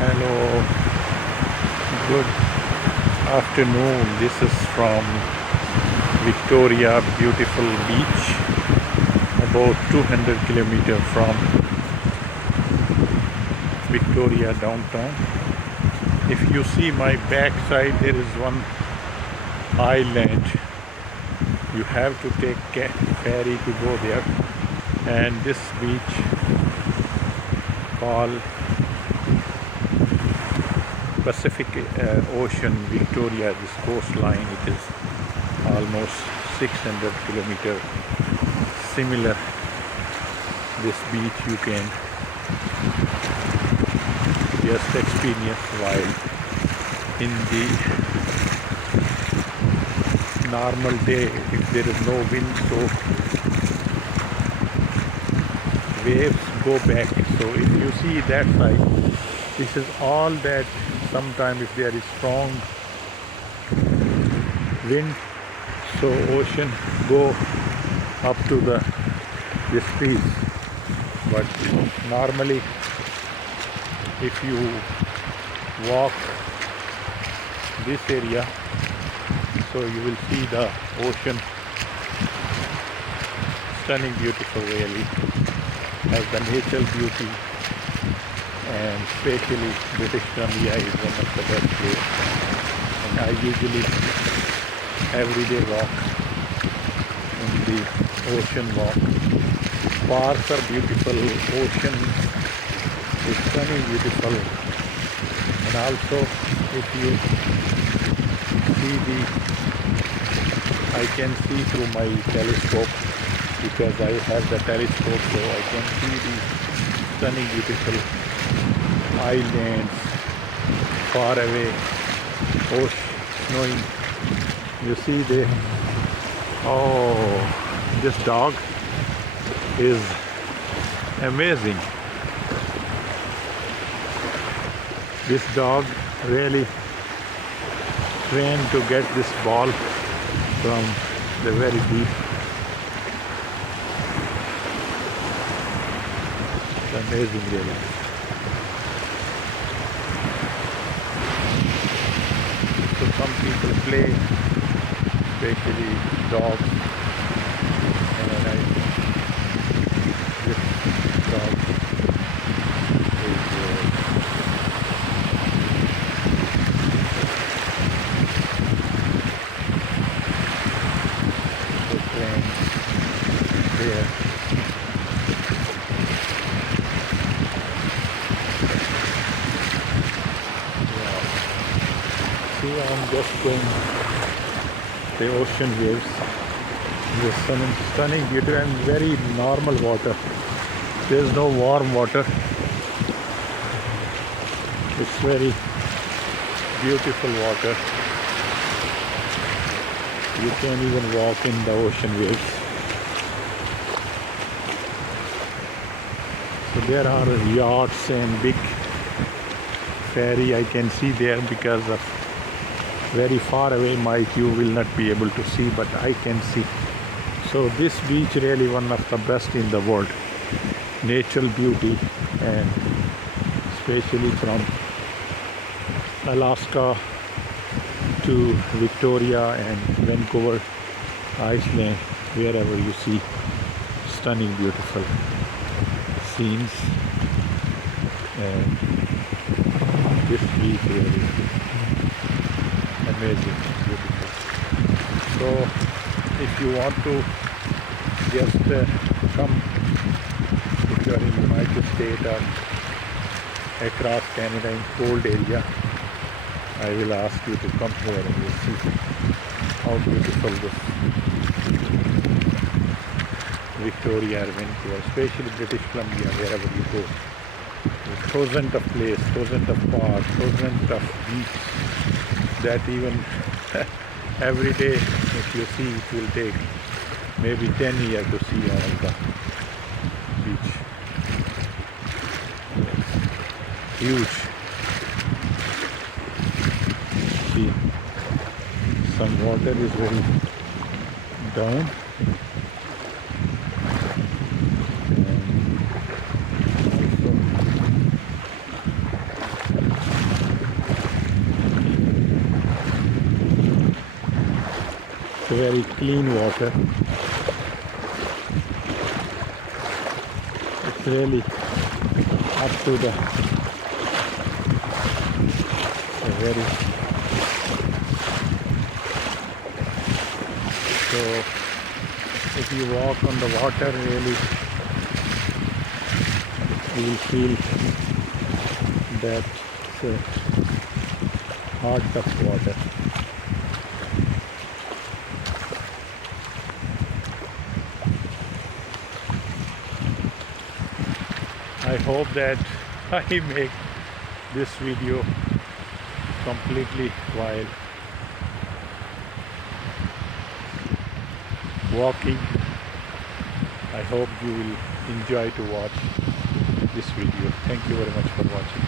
Hello, good afternoon. This is from Victoria, beautiful beach, about 200 kilometers from Victoria downtown. If you see my backside, there is one island. You have to take ferry to go there, and this beach called Pacific Ocean Victoria, this coastline, it is almost 600 kilometers. Similar, this beach you can just experience while in the normal day, if there is no wind, so waves go back. So if you see that side, this is all that. Sometimes if there is strong wind, so ocean go up to the trees. But normally if you walk this area, so you will see the ocean, stunning, beautiful, really has the natural beauty. And especially British Columbia is one of the best places. And I usually everyday walk in the ocean walk. Parks are beautiful, ocean is stunning, beautiful. And also if you see I can see through my telescope, because I have the telescope, so I can see the stunning, beautiful islands far away, ocean, snowing. You see this dog is amazing. This dog really trained to get this ball from the very deep. It's amazing, really. So some people play, especially dogs, and this dog is playing there. See, I'm just going the ocean waves. The stunning beauty and very normal water. There's no warm water. It's very beautiful water. You can't even walk in the ocean waves. So there are yachts and big ferry I can see there, because of very far away Mike you will not be able to see, but I can see. So this beach really one of the best in the world. Natural beauty, and especially from Alaska to Victoria and Vancouver Island, wherever you see stunning, beautiful scenes. And this beach really amazing, beautiful. So if you want to just come, if you are in the United States or across Canada in cold area, I will ask you to come here and you see how beautiful this Victoria or Vancouver, especially British Columbia, wherever you go. Thousands of places, thousands of parks, thousands of beaches that even every day if you see it will take maybe 10 years to see all the beach. Yes. Huge. See, some water is very down. very clean water. It's really up to the very. So if you walk on the water, really you will feel that hot of water. I hope that I make this video completely while walking. I hope you will enjoy to watch this video. Thank you very much for watching.